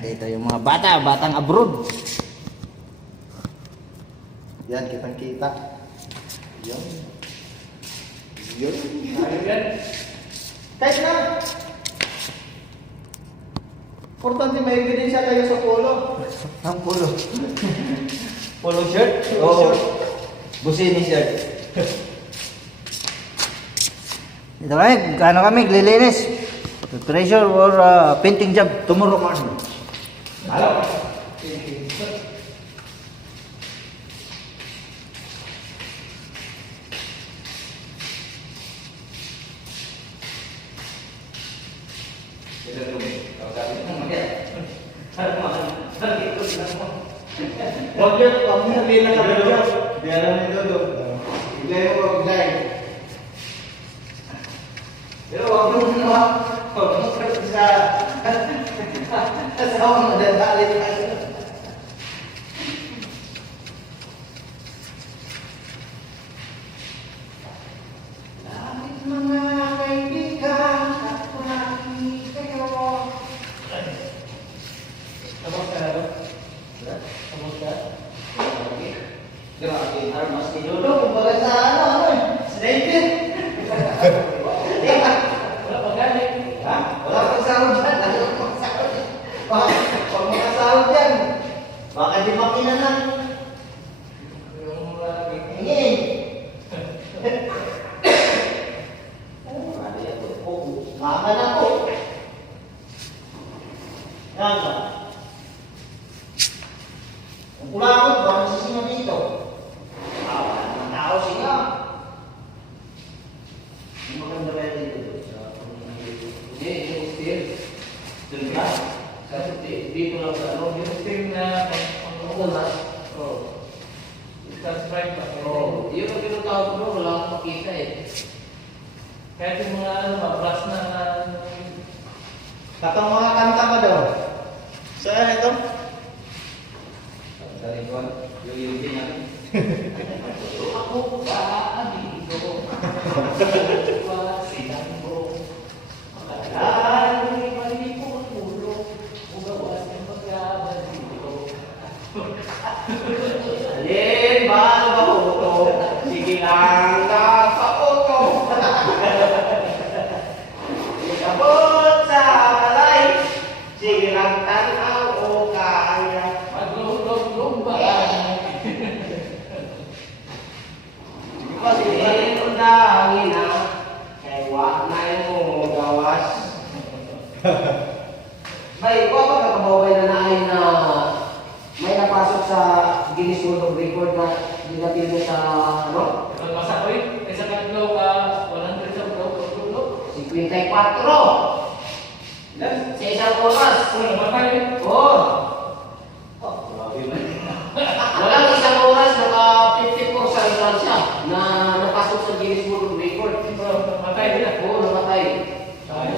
Dito yung mga batang abroad. Yan, kitang-kita. Yun. Yun. Ayun yan. Kahit na. Importante may ebidensya kayo sa polo. Ang pulo. Polo shirt? Oo. Busini shirt. Dito kami, kami glilinis. Treasure or painting job tomorrow morning. Halo. Huwag yun, huwag mo sabihin na kami dyan. Di alam ni Dodo. Bigay mo, bigay. Pero huwag mo naman. Huwag mo kasi sa... Asawa mo, dadalin ka. Langit mga kaibigan, at punaki kayo. Tapos ka na ba? Tapos ka? Grabe, armas ni Dodo. Kumbaga sa sniper. Wala pa galing. Ha? Wala pang sahod dyan. Wala pang sahod dyan. Pag makasahod dyan, baka di makina na. Yung mga Hingin. Mama na po. Yan ba? Ang kulakot, baka sisino dito. Awa naman tao siya. Ang maganda ba dito? Sa Hindi, yung steel. Doon ba? Kasi dito lang sa ano, yung steel na pang-ulas. Oo. Subscribe pa. Oo. Yun ang tinatawag ko, wala akong makita eh. Kahit yung mga ano, plus na Katong mga kanta ba daw? Saan ito? Sa likuan, yung YouTube natin. ako sa amigo. Wala silang mo. Makalaan ni mali ko ang ulo. Ugawas ng pagkabalito. Alin ba ba uto? Sige lang nakauto. Ikabot sa balay. Sige lang tanaw o kaya. Maglulog-lumbaan. Kasi undangin na. Kaya wak na yung gawas. May iba ba kakabaway na naay na may napasok sa Guinness World of Record na dinatili sa ano? Ang masakoy, isa katlo ka 100 sa bro. 54! Sa isang oras. Kung namatay, Oo. Walang isang oras naka 54 sa instansya na napasok sa Guinness World of Record. namatay nila. Oo, namatay.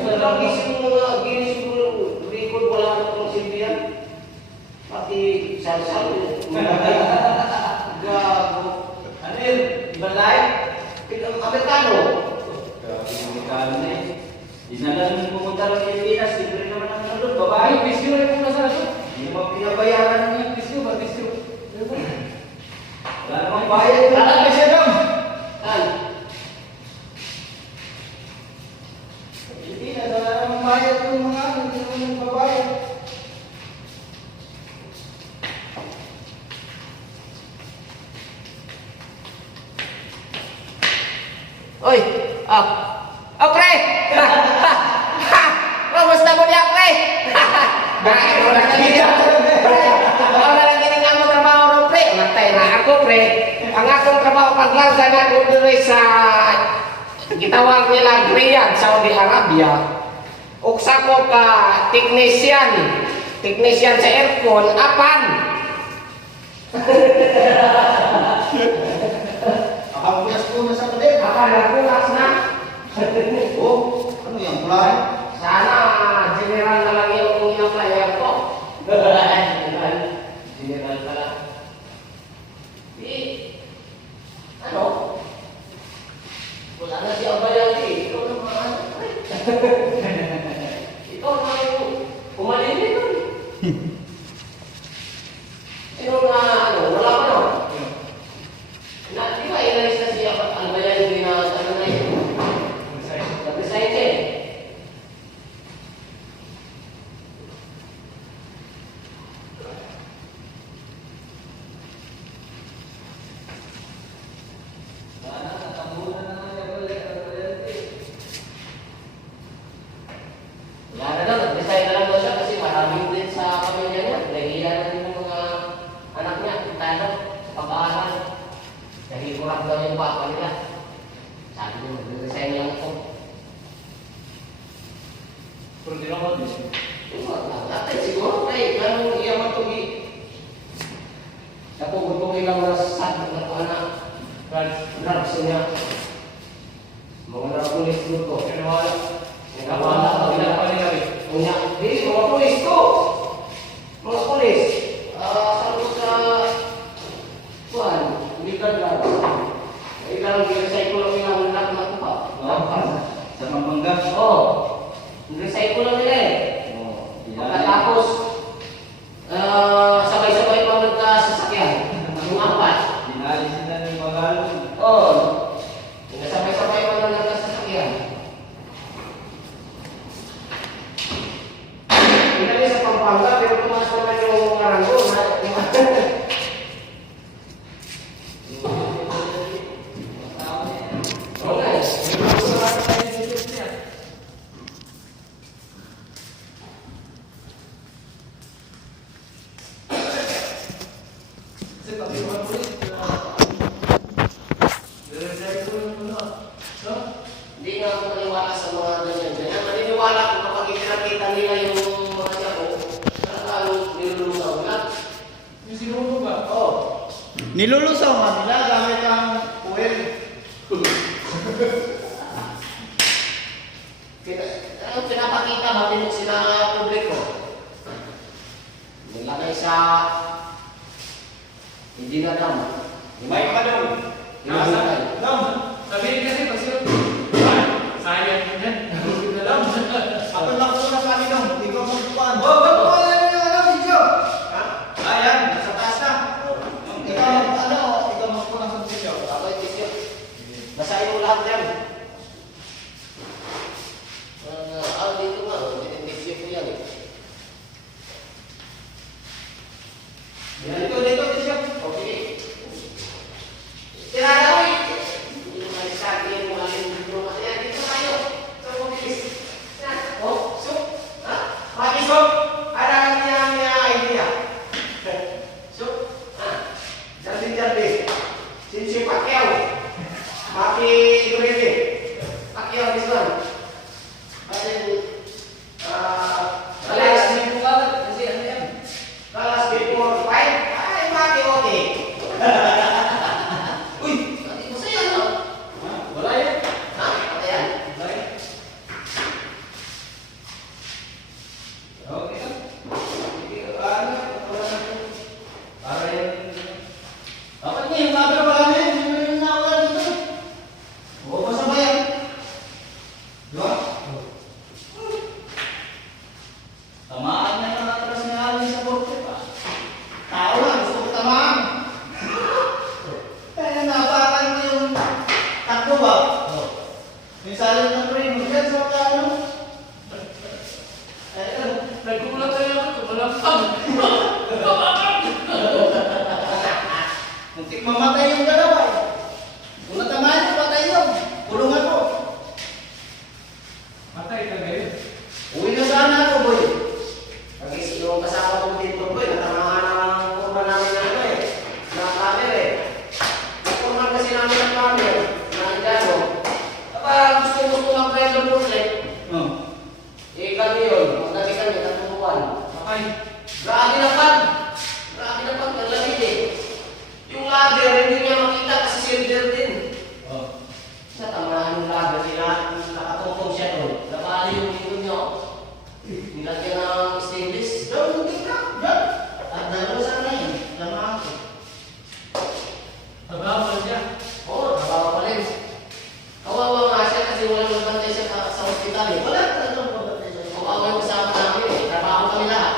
Walang isang Guinness World of Record, wala na itong silbihan. Pati sal-sal. Gago. Ano yun? Ibang live? Amerikano. Grabe yung Amerikano na eh. Di na lang pumunta lang sa Pilipinas, libre naman ang nandun, babae. Ay, bisyo rin kung nasa ano. Hindi mo pinabayaran niya. Bisyo ba? Bisyo. Wala namang bayad. Alam ka siya dong! Saan? Pilipinas, wala namang bayad ng mga ano, hindi naman nagbabayad. Oy! Pre! Kamusta mo niya, pre? Wala na lang giningan mo trabaho ron, pre. Matay na ako, pre. Ang akong trabaho paglangga na ako dito sa gitawag nila Riyadh, Saudi Arabia. Uksa ko ka technician sa aircon, apan. Akapulas ko na sa pader. Akapulas na. Oh, ano yan, pula? Sana general na lang yung player ko. General na lang. Ano? Wala na si Abayang ikaw naman. Ikaw na yung umalili nun. Sino na, ano, wala pa no? Di ba inalis na siya, ano ba yan, hindi na, ano na yun? Nag-resign siya eh. Wala na daw, nag-resign na lang daw siya kasi maraming din sa pamilya niya. Nahihiya na din yung mga anak niya, talo, sa pag-aaral. Nahikurap daw yung papa nila. Sabi niya, nag-resign lang ako. Pero di naman din siya. Natin siguro kay ganun iya matugi. Ako gusto ilang nasad na ko anak. Drugs niya. Mga napulis ko. Kinawala. Nakawala Kinawala. ko Kinawala nila rin. Unya, di mga pulis ko. Mga pulis. Sabi sa kuan, legal drugs. Ilang recycle lang yung anak na ko pa. Sa Pampanga. Oo. Recycle lang nila eh. Pagkatapos, sabay-sabay pa magkasasakyan. Yung apat. Dinali sila ng Magalo. Oo. Sabay-sabay pa nagkasasakyan. Pinali sa Pampanga, pero tumaas naman yung Marango. Kasi pag yung mga pulis, no? Hindi nga ako maniwala sa mga ganyan. Kaya maniniwala ko kapag ipinakita nila yung mga siyako, talagang nilulusaw na. Yung sinubo ba? Oo. Nilulusaw nga nila gamit ang fuel. Pinapakita ba din sila publiko? Nilagay sa hindi na dam. May pa daw. Nilagay. Sabihin kasi pag sila, sayang yun yan. Hindi na lang. Ako lang po na kami nung. Ikaw magpuan. Oh, ba't mo alam niyo ano, video? Ha? Ayan, nasa taas na. Ikaw magpuan sa video. Ako yung tisyo. Basahin mo lahat yan. Dito nga. Tisyo ko yan eh. Dito, tisyo. Okay. Tinadawin. Hindi naman sabi yung mga libro. Ayan, dito tayo. Sa mobilis. Oh, so? Ha? Maki, so? Arang niya idea. So? Ha? Jardin. Sinsi Pacquiao. Maki Durete. Pacquiao, this one. Kalas before 5. Ay, Maki, okay. Uy! Hindi mo sa'yo, no? Wala yan. Ha? Ano yan? Okay lang. Ano? Para yan. Dapat niya yung camera pa kami. Yung nawala dito. Oo, basta ba yan? Diba? Tamaan na yung atras na alin sa porte pa. Tao lang, gusto ko tamaan. Kaya napakan mo yung takbo ba? Yung salin ng primo. Yan sa mga ano? Nagkukulang tayo ako, kumalang pag. Muntik mamatay yung dalawa eh. Kung natamaan yung patay yun, kulungan ko. Matay ka ngayon. Uwi na sana ako, boy. Kasi yung kasama kong dito, boy, natamahan ang kurma namin na ano eh. Na camera eh. Nakurma kasi namin ang camera. Na Indiano. Kapag gusto ng friend ng portrait, Oh. kami yun. Magdabi kami, natutupan. Matay. Grabe na pag. Naglamig eh. Yung ladder, hindi niya makita kasi silver din. Oh. Sa tamahan yung ladder, nakatutong siya doon. Nabali yung likod niyo. Nilagyan ng stainless. Doon, hindi na. Doon. At dalawa sana yun. Tamahan ko. Tabawal niya. Oo, nabawa pa rin. Kawawa nga siya kasi walang magbantay siya sa hospital eh. Wala talagang magbantay siya. Kawawa yung kasama namin eh. Trabaho kami lahat.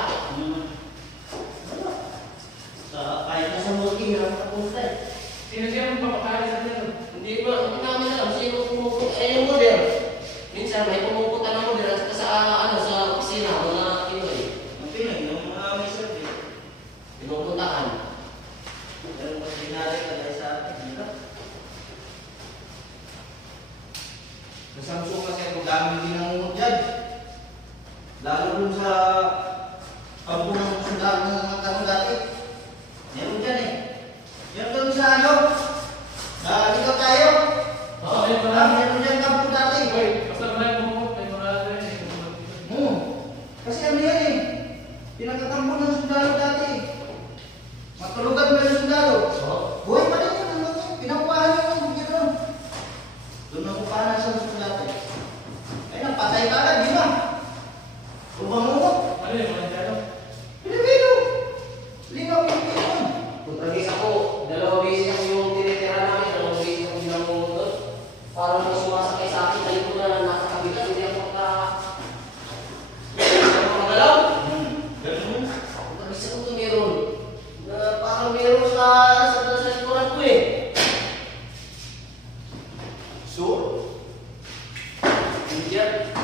kampo ng sundalo ng mga tanong dati. Meron dyan eh. Meron doon sa ano? Ligaw tayo. Oo, ayun pala. Meron dyan kampo dati. Uy, basta na mo, may mga Kasi ano yan eh. Pinagkakampo ng sundalo dati. Matulugan ba yung sundalo? Buhay pa rin yun. Ano? Pinakupahan yun ng gobyerno. Doon ang kupahan sa sundalo. Ay, napatay ka agad, di ba? Lumamumot. ano yung mga dyan? Pilipino. Linaw Pilipino. Kung tragis ako, 2 beses ako yung tinitira namin, 2 beses ako ginamumundot. Para may sumasakay sa akin, tayo ko na nasa kabila, hindi ako magalaw. Ganun. Kung tragis ako kung meron, na parang meron sa likuran ko eh. Sure? Hindi yan.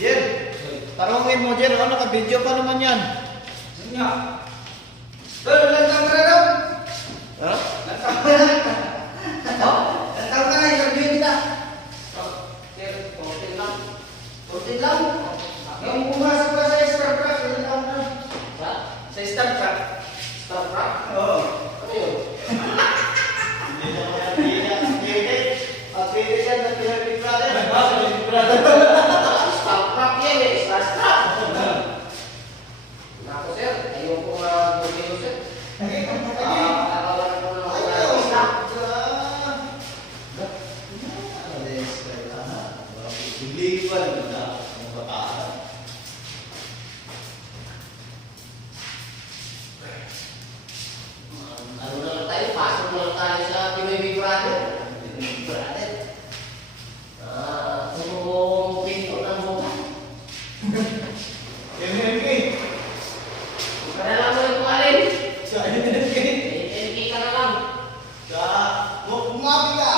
Jen, tarungin mo Jen, ano naka-video pa naman yan? Sige nga. Tol, ilang taon ka na daw? Ha? Ilang taon ka na? Ilang taon ka na, interviewin kita. Sir, konti lang. Kunti lang. Yung pumasok ka sa Star Trek, ilang taon ka na? Sa? Sa Star Trek? Star Trek? Oo. Ano yun? Hindi na kaya updated. Updated yan ng Big Brother. Big Brother. Star Trek yan eh, Star Trek. Ako sir, ayoko mag-video sir. Arawan ko ng mga artista. Hindi ko alam na ang bataan. Ano na lang tayo, pasok na lang tayo sa Pinoy Big Brother. Big Brother. Kung pinto ng buka. MMK. Kung ka na lang mo yung alin. Sa MMK. NK ka na lang. Sa bumabi ka.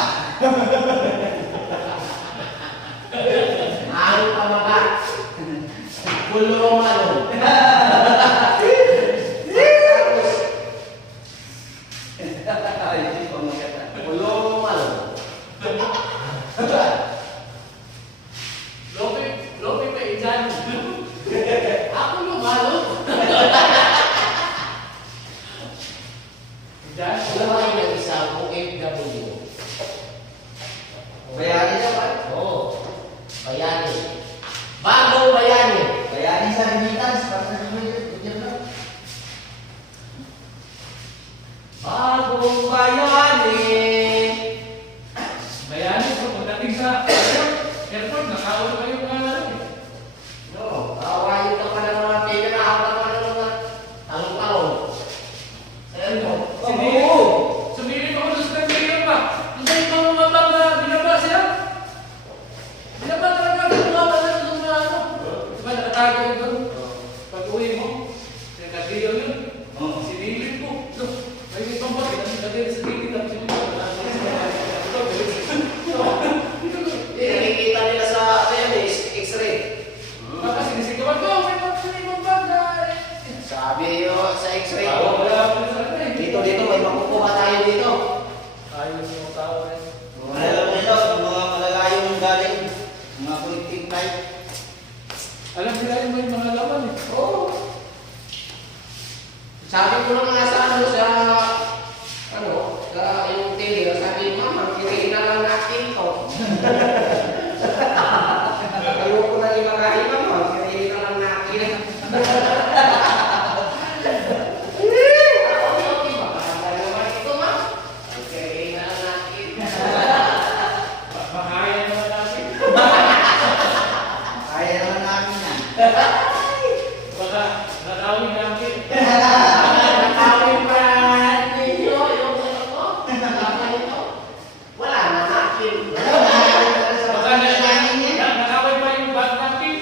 Ano ka mga? Kulong ano. Ay, hindi ko maganda. Kulong ano. Lopi pa ijan. Ako lumalo. Ijan? Wala ba kayo nag-isa kung FW? Bayani daw ba? Oo. Bayani. Bagong bayani. Bayani sa remittance para sa gobyerno. Bagong bayani. Bayani ko, pagdating sa airport, nakawal pa yung mga ano eh. No, kawain ka pa ng mga pinahawak ka pa ng mga talong-talong. Ano? Sumilip ako sa Skype pa. Ang sa'yo pa mga bang na binaba siya. Binaba talaga ang mga bang na mga ano. Diba nakatago yun doon? Pag uwi mo, nagkagriyo yun. Sinilip ko. May ibang ba? Pinagkagriyo sa gilid. Tapos yung Nakikita nila sa X-ray. baka sinisigawan ko. May ibang bag na Sabi yun sa X-ray. wala pa sa ano eh. Dito, may makukuha tayo dito. Ayos yung tao eh. Alam mo ito, yung mga malalayong galing, mga collective flight. Alam nila yung may mga laman eh. Oo. Sabi ko lang nga sa yung tele, sabi, Mama, kirain na lang natin to. Ayoko na imakain, Mama, kirain na lang natin. Okay, baka naman ito, Ma. Kirain na lang natin. Makaya naman natin. Kaya naman namin yan. Baka nakawin natin. Nakawin pa ninyo yung ano ko? Nakawin ito? Wala na natin. Baka nakawin pa yung bag natin.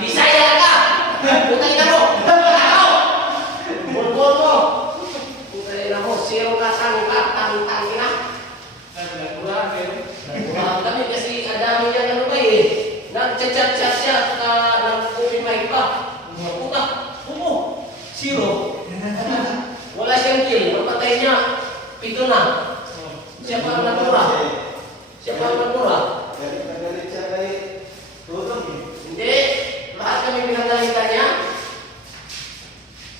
Bisaya ka! Putay na mo! Ako! Bulbul mo! Putay na mo, zero ka tang-tang na. Nagkulang eh. Kami kasi ang dami niya ano ba eh. Nag-chat-chat siya at nag-open mic pa. Mga puta, bumo, zero. Wala siyang kill, napatay niya. 7 na. Siya pa ang natura. Siya pa mura. Galit na galit siya kay Dudong eh. Hindi. Lahat kami pinagalitan niya.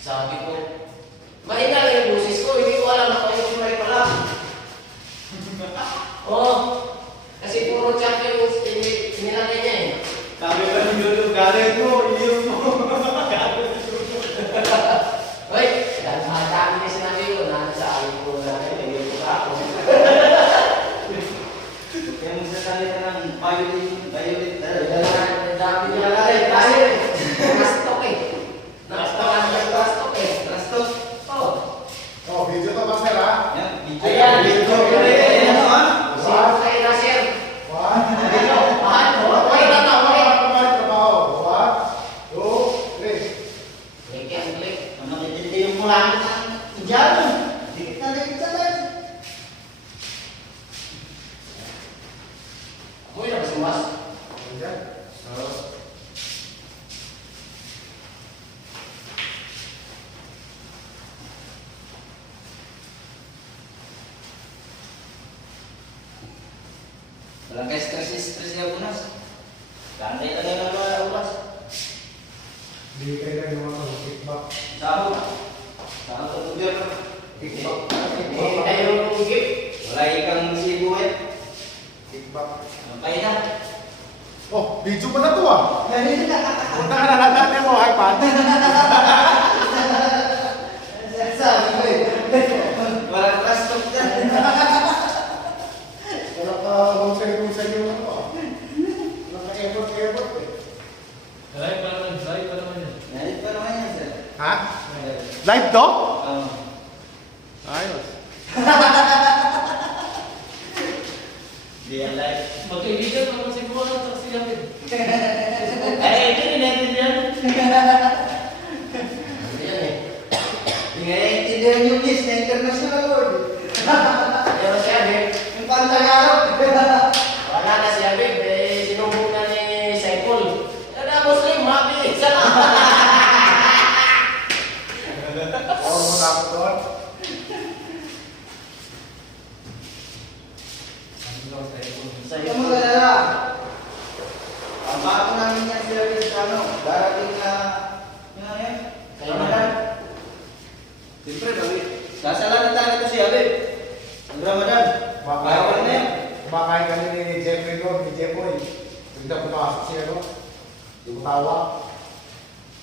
Sabi ko, mahina lang yung busis ko. Hindi ko alam na kayo kumay pala. Oo. Kasi puro champion yung sinilagay niya eh. Sabi pa ni Dudong, galit mo, iyon mo. Hoy, dami niya sinabi ko na sa akin ko na iyon ko ako. Kaya mo sa salita ng violet. Dami niya lang. Nastok eh. Nastok eh. Rastos. Oo. Oh, video to master ha. Yan, video. Ayan, Video. video. Ayan, ano ha? Sino kayo na sir? One. Dito. Mahal mo. Okay na to. Okay. Trabaho. One, two, three. Click and click. Ano kitindi mo lang ang Indiano. Dikit na dikit sa lang. Amoy na ba si Mas? Ayan. Walang kayo stress niya bunas. Kanday ka na mga oras. Hindi kayo na yung mga kickback. Sahod. Sahod ang gobyerno. Kickback. Eh, tayo yung gift. Wala ikang sibuet. Kickback. Nampay na. Oh, video pa na to ah. Punta ka na natin mo, iPad. Sabi ko eh. Walang rastok dyan. Wala ka kung yung ano ah. Wala ka effort eh. Live pa naman yan. Nalit pa naman yan, sir. Ha? Live to? Oo. Ayos. Di yan live. Magkaibigan naman si Buwan at si Yamin. Eh, ito din natin yan. Ayan eh. Hindi nga naiintindihan yung list na international award. Pero si Abib, Yung pantayarap. wala na si Abib. Eh, sinubo na ni Saipul. Kada Muslim, happy. Isa na. Oo, mo tapos doon. Ikaw mag-alala. Ang bago namin yan sila rin sa ano, darating na, yun ano yan? Ramadan. Siyempre, sasalatan ito si Abib. Ang Ramadan. Bawal na yan. Kumakain kami ni Jeffrey doon, ni Jeffoy. Bigla pumasok siya no? Yung tawa.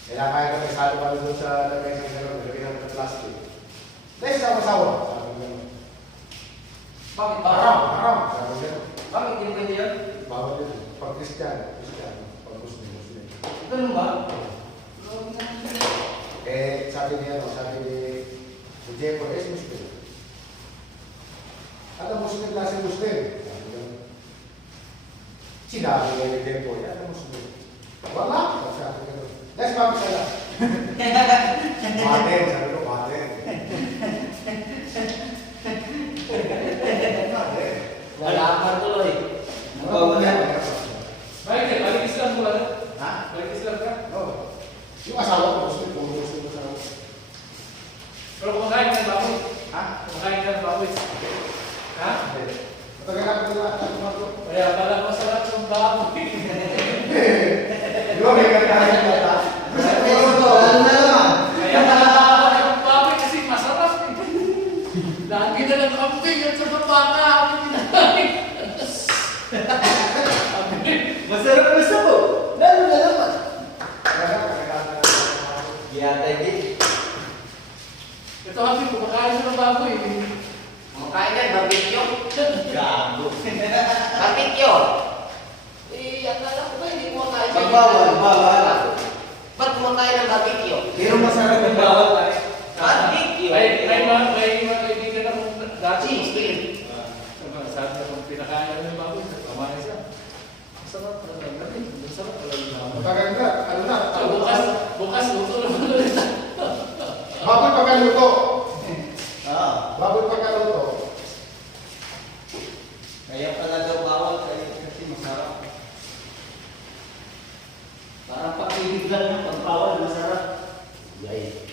Kailangan kami salo kami doon sa lagay sa gano'n, lagay namin ng plastic. Dahil sama-sawa. Sabi gano'n. Bakit? Haram. Sabi gano'n. Bakit hindi pwede yun? Bawal yun. Pag Christian. Pag Muslim. Ganun ba? Eh, sabi niya, no, sabi ni Jeffoy, eh, Muslim. Alam Muslim klase Muslim. Sabi gano'n. Sinabi niya ni Jeffoy, alam Muslim. Wala. Sabi gano'n. Let's back sa lang. Maten, sabi ko, maten. Wala ka tuloy. Bawal na. Balik Islam mo lang. Ha? Balik Islam ka. Oo. Yung asawa ko, Muslim, puro Muslim ko sa Pero kumakain ka ng baboy. Ha? Kumakain ka ng baboy. Ha? Hindi. Matagal ako na ito. Kaya pala masarap yung baboy. Di ba may kakain ka ta? Pero to, ano na naman? Kaya pala yung baboy kasi masarap eh. Lagi na lang kambing at sa baka ako kinakain. Masarap na sa po. Lalo na naman. Kaya kakain ka. Giyatay din. Ito kasi kumakain siya ng baboy. Kumakain ka, barbecue. Gago. Barbecue. Eh, akala ko ba hindi kumakain siya? Pag bawal. Ba't kumakain ng barbecue? Pero masarap yung bawal tayo. Barbecue. May mga kaibigan akong dati. Chicken. Sabi na kung pinakain ng baboy, kumain siya. Masarap talaga. Masarap talaga yung baboy. Matagal na. Ano na? Bukas, luto naman ulit. Baboy pagkaluto. Ah. Baboy pagkaluto. Kaya pala daw bawal kasi masarap. Parang pag-ibig lang yung pag bawal, masarap. Yay.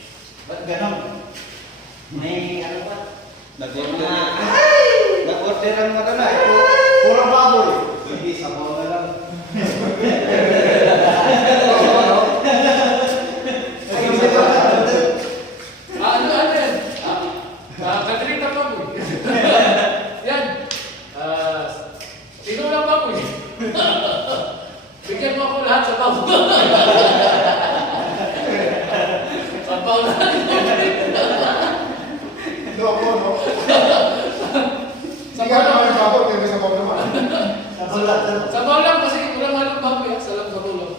sabaw. Sabaw na. Loko, no? Sige, Sabaw naman lang. yung bago, kaya may sabaw naman. Sabaw lang. Sabaw lang kasi kulang halong baboy. Salam sabaw lang.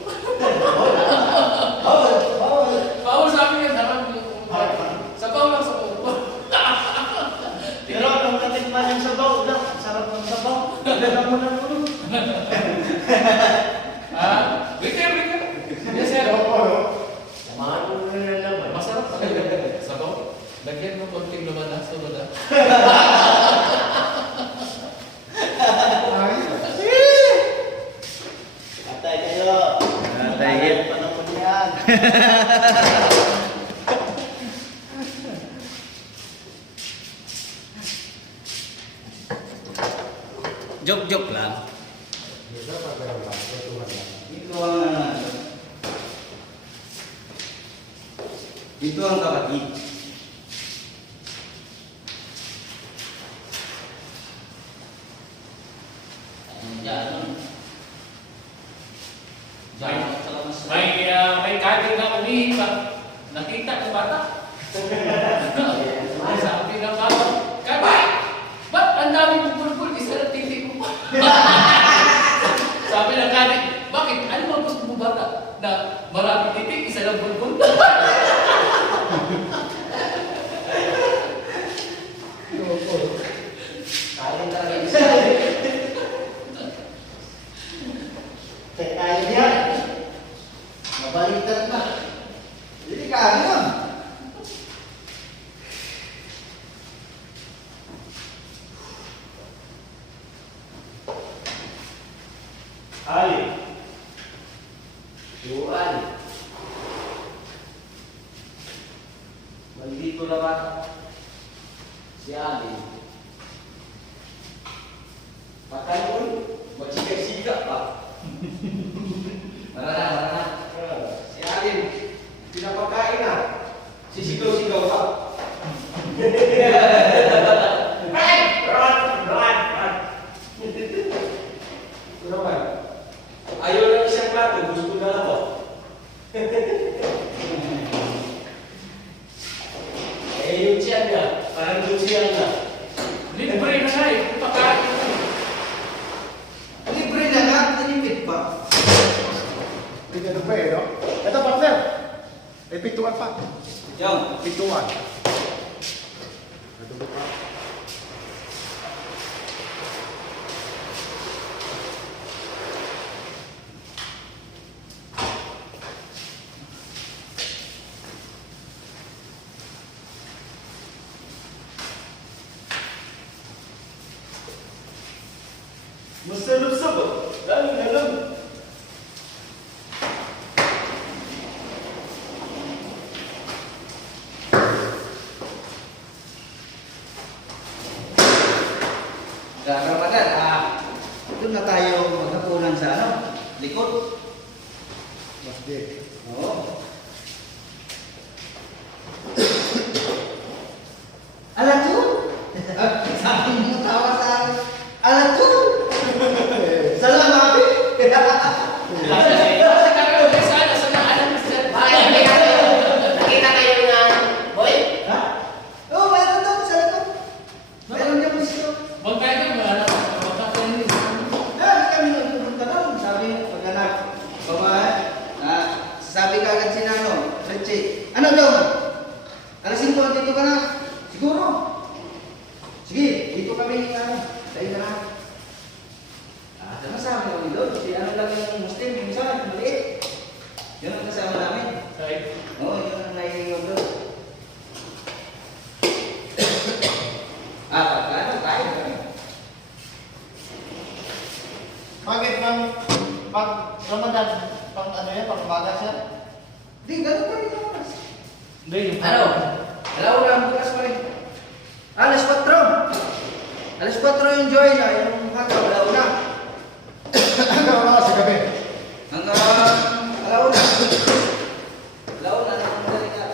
Bawal. Bawal. Bawal sa amin yan. Harap yung sabaw lang, sabaw. Pero nung natikman yung sabaw, lang, sarap ng sabaw. Dalang mo ng ulo. Wait. Yes, sir. Loko, no? Samahan mo na lang naman. Masarap talaga. Sabaw. Lagyan mo konting naman na. Sunod na. Ay, Atay kayo. Atay. Panahon yan. Joke lang. dapat meron lang, kwentuhan lang. Ito ang ito ang kapatid. May kating na umiiba. Nakita ng bata. Sabi ng bata, Kabay! Ba't ang dami mong bulbul? Isa na titik mo. Sabi ng kating, bakit? Ano ba gusto mo bata? Na maraming titik, isa lang bulbul? Loko. Kaya talaga isa. Kaya yan. Mabaliktad na. Hindi kaya yun. Ali. Yo, Ali. Maldito na ba? Si Ali. Patay mo, magsiga-siga pa. Marana. Si Alin, pinapakain na. Sisigaw-sigaw pa. Run! Ano ba? Ayaw lang isang plato, gusto na ako. Yung tiyan niya, parang lusiyan na. Libre na nga eh. Pagkain mo. Libre na nga, nalipid pa. May ganun pa eh, no? Ito, partner. May pintuan pa. Yung, Pintuan. Ito pa. masarap-sarap. Lalo. Ramadan, doon na tayo maghapunan sa ano, likod. Masjid. Oo. Alam ko? Sabi mo tawa sa akin. Alam ko? Salamat. Nakita kayo na, boy? Ha? Oo, mayroon daw sa likod. Mayroon niya gusto. Magkaya ka mga anak. Magkakain din. Hindi kami nagpupunta doon. Sabi, pag anak, babae, sabi ka agad si Nano, Richie, ano daw? Alas 5, dito ka na. Siguro. Sige, dito kami, tayo na. Kasama kami doon. Si ano lang yung Muslim, yung isa, maliit. Yun ang kasama namin. Sorry. Oo, yun ang naiingog doon. Pagkano, tayo kami. Bakit pag Ramadan, pang ano yan, pang umaga siya? Hindi, ganun pa rin ang oras. Hindi, yung Ano? Alaw lang, bukas pa rin. Alas 4. Alas 4 yung joy na, yung hagaw, alaw na. Hanggang wala sa gabi. Hanggang alaw na. Alaw na, nakamadali ka.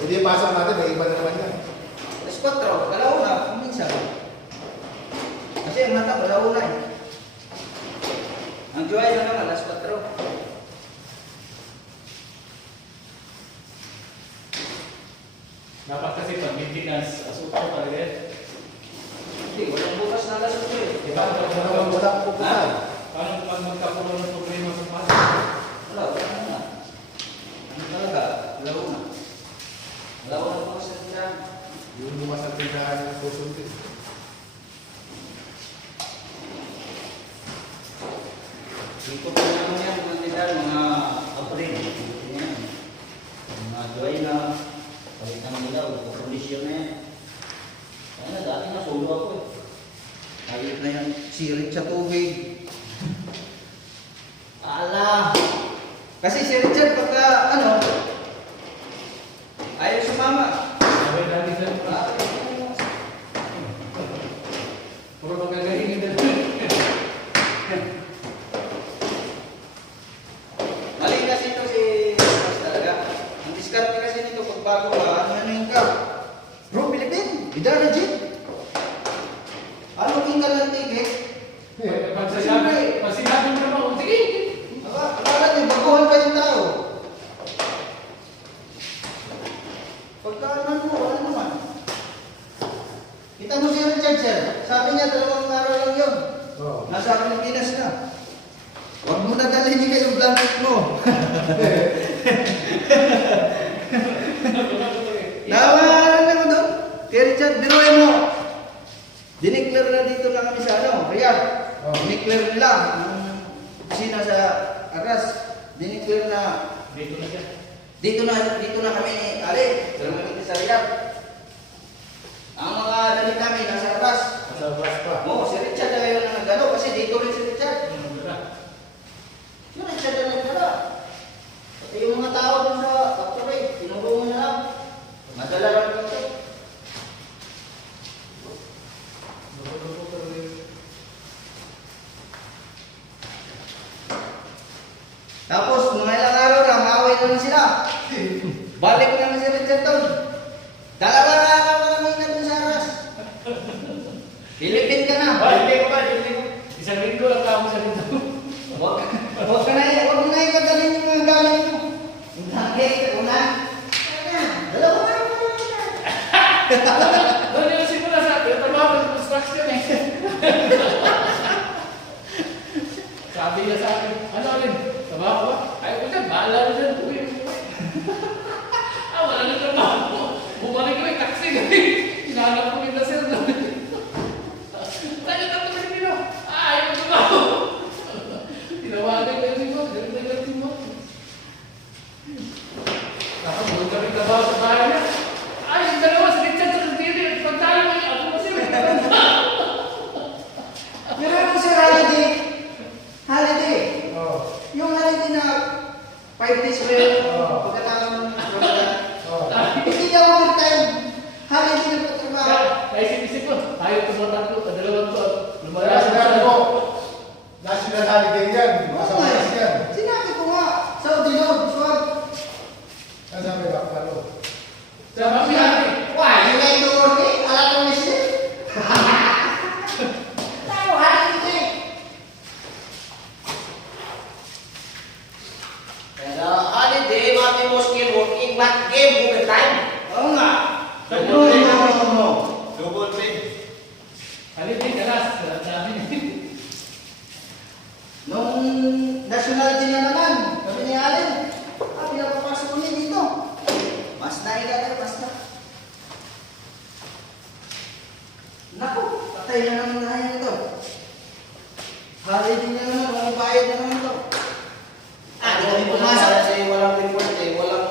Hindi pasok natin, may iba na naman yan. Alas 4, alaw na, minsan. Kasi ang mata, alaw na eh. Ang joy na naman, alas 4. Dapat kasi pag maintenance, asuko pa rin. Hindi, walang bukas na alas 8 eh. Diba? Wala ko po Ha? Paano pag magkapulo ng problema sa pasa? Wala na. Ano talaga? Wala na. Wala na bukas na tindahan. Yung bumas ang tindahan ng puso din. Dito po naman yan, mga tindahan, mga April. Yan. Mga July na, palit ng ilaw, kondisyon na yan. Kaya na, dati na solo ako eh. Ayot na yan, sirit sa tubig. Ala! Kasi si Richard pagka, ayaw sumama. Sabay lagi sa Ah, puro magagaling din. Mali kasi ito si Mas talaga. Ang diskarte kasi nito pag bago ka, ano ka? Bro, Pilipin, idara jeep. Ano king ka ng ticket? Pag sinabi mo naman, sige. Akala niyo, baguhan pa yung tao. Pagka ano, wala naman. Kita mo si Richard, sir. Sabi niya, 2 araw lang yun. Oo. Nasa Pilipinas na. Huwag mo na dalhin niya yung blanket mo. Nawalan na mo doon. Kay Richard, biruin mo. Dineclare na dito na kami sa Riyadh. Oh. Dineclare nila ang opisina sa Aras. Dineclare na Dito na siya. dito na kami ali. Pero sa Riyadh. Ang mga dalit namin nasa Aras. Sa bus pa. Oo, si Richard na ngayon na nagano kasi dito rin si Richard. Si Richard na nagdala. Pati yung mga tao dun sa factory, tinulungan na lang. Madala lang dito. Tapos, mga ilang araw lang, away naman sila. Balik ko naman si Richard doon. Dalawang araw na kami na dun sa Aras. Pilipin ka na. Hindi ko. Isang linggo lang tao sa dito. Huwag mo na ipadalhin yung mga galing mo. Yung lagi, una. Dalawa araw na lang. Doon yung simula sa atin, trabaho sa construction eh. Sabi niya sa akin, ano rin, trabaho ba? Ayaw ko dyan, bahala na dyan, uwi. Wala na trabaho. Bumalik ko yung taxi. Hinahanap ko yung laser doon. Tayo tapos sa Pino. Ayaw ko trabaho. Tinawagan ko yung Simo, ganun na yung Simo. Tapos doon kami trabaho sa bahay niya. Ay, yung dalawa, si Richard sa TV, pagtalo mo niya, ako kasi Meron mo si Holiday. Holiday. Oo. Yung holiday na 5 days meron. Oo. Pagkatapos ng Ramadan. Oo. Hindi daw overtime. Holiday na pagtrabaho. naisip-isip ko, tayo ito mga tatlo, dalawang to, Kaya lumalas sinabi ko, national holiday yan. Oo Nasa nga Paris yan. eh. Sinabi ko nga. Saudi Lord, swag. Ano sabi ba? Ano? Sa mamiyari. Why? You like to work it? Alam mo mister? Tayo, holiday. Pero holiday, mami mo skill working, but game overtime. Oo nga. Double No. Double pay. Halitin, kalas, sabi niya. Nung nationality na naman, kami ni Allen, pinapapasok ko niya dito. Mas na ilagay, mas na. Naku, patay na naman na yan ito. Holiday na naman, walang bayad na naman ito. Di kami pumasok kasi walang report eh, walang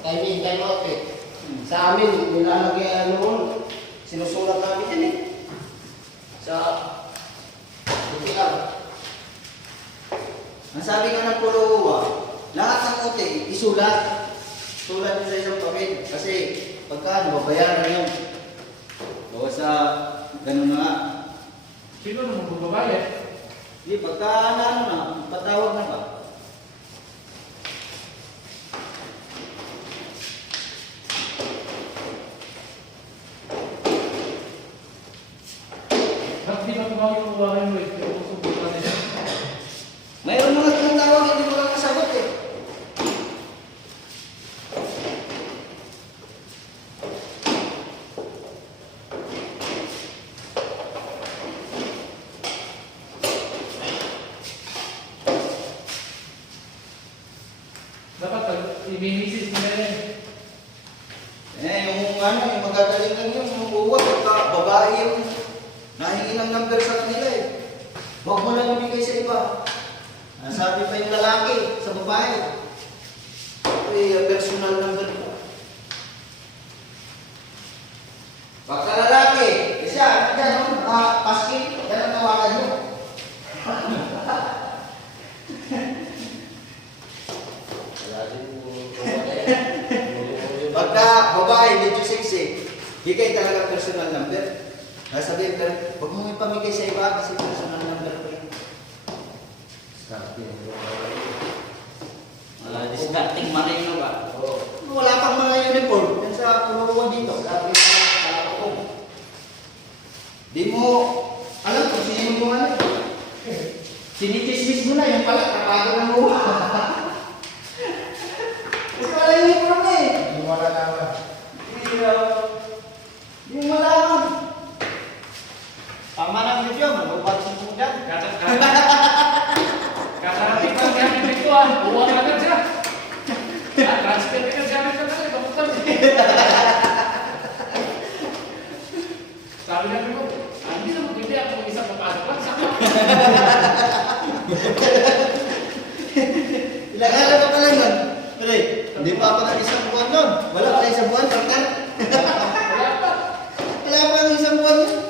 timing, time out eh. Sa amin, nilalagay noon, sinusulat namin yan eh. Sa UTR. Ang sabi nga ng Puluwa, lahat ng hotel, isulat. Sulat nyo sa isang papel. Kasi pagka nababayaran yun. O sa ganun nga. Sino naman magbabayad? Di, pagka ano na, patawag na ba? Bakit di ba tumawag yung uwahan mo eh? Pero kung subukan nila. Mayroon mga tinatawag, hindi mo lang nasagot eh. minimisis nila yan. Yung magagaling lang yung uwag, babae yung nahingi ng number sa kanila eh. Huwag mo lang ibigay sa iba. Sabi pa yung lalaki sa babae. Ito personal number ko. Pagka lalaki, kasi dyan, paskin, yan ang tawagan nyo. Pagka babae, medyo sexy, bigay talaga personal number. Sabihin ka, huwag mong ipamigay sa iba kasi personal number ko yun. Discarding marino ba? Wala pang mga uniform. Yan sa punuwan dito. Sabi sa ako. Di mo alam kung sino mo ano. Sinichismis mo na yung pala, kapado ng uwa. Kasi wala yung uniform eh. Hindi mo malalaman. Hindi mo malaman. Tama ng video, malupag si Pujan. Kakarating pa siya ng ito buwag agad siya. Transfer agad siya ng kanal, papunta siya. Sabi niya ko, hindi naman hindi ako mag-isa papasok lang sa Ilang araw ka pa lang nun? Pero hindi pa ako ng isang buwan nun. Wala pa isang buwan, partner. Wala pa. Wala pa ng isang buwan nun.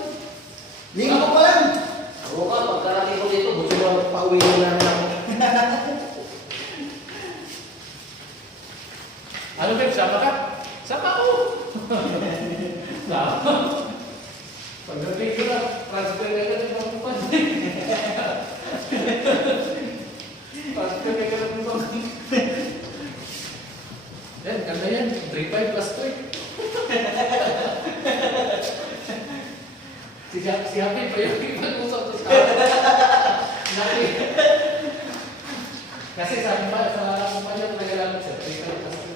Linggo pa lang. Oo ka, pagkarating ko dito, gusto mo pauwi mo na rin ako. Ano Beb, sama ka? Sama ko. Sama. Pagdating ko na, transfer agad yung pamupan. Transfer agad yung pamupan. Yan, ganda yan. 3-5 plus 3. Si Happy pa yung ipag-usap to sa Happy. Kasi sabi pa, sa kumpanya nagagamit siya, 3-5 plus 3.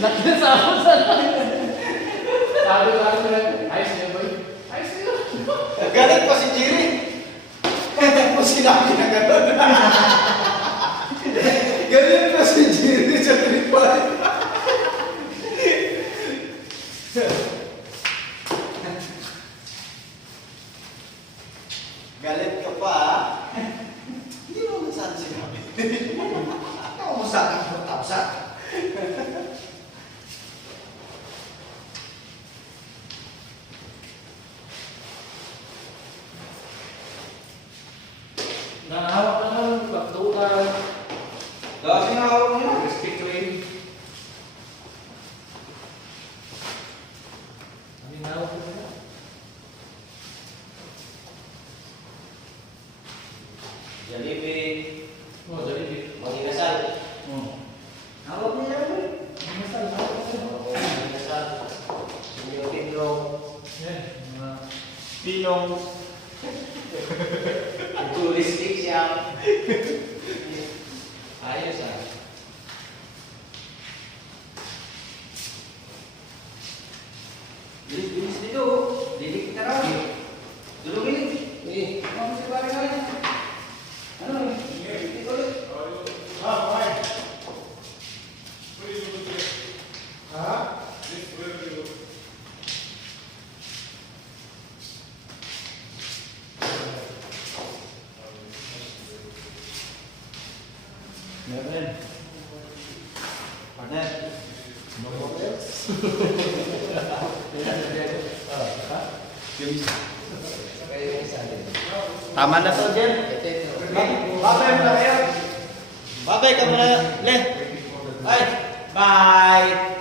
Laki na sa ako sa sabi ko lang nila, ayos niya boy. Ayos niya. Galit pa si Jerry. Galit pa sinabi na gano'n. Galit pa si Jerry sa tripod. Galit ka pa, ha? Hindi mo saan sinabi. Ako mo sa akin mo tapsa. Nahawak na naman, bakdukan, Dami nga ako mo. respect rin. Ano yung nahawak ko na? Jollibee. Oh, dali. Mag-inasal. Hawak niya naman. Masal, hawak ko na. Mag-inasal. Sinyo Pedro. Yan, mga Pinong. Touristic siya. ayos Bilis-bilis dito. Didik kita raw. Dulungin. Ano si pare ka rin? Ano? Didik ulit. Ha? Meron. Partner. Tama na to, Jen. Babay mo na kayo. Babay ka muna. Le. Bye. Bye.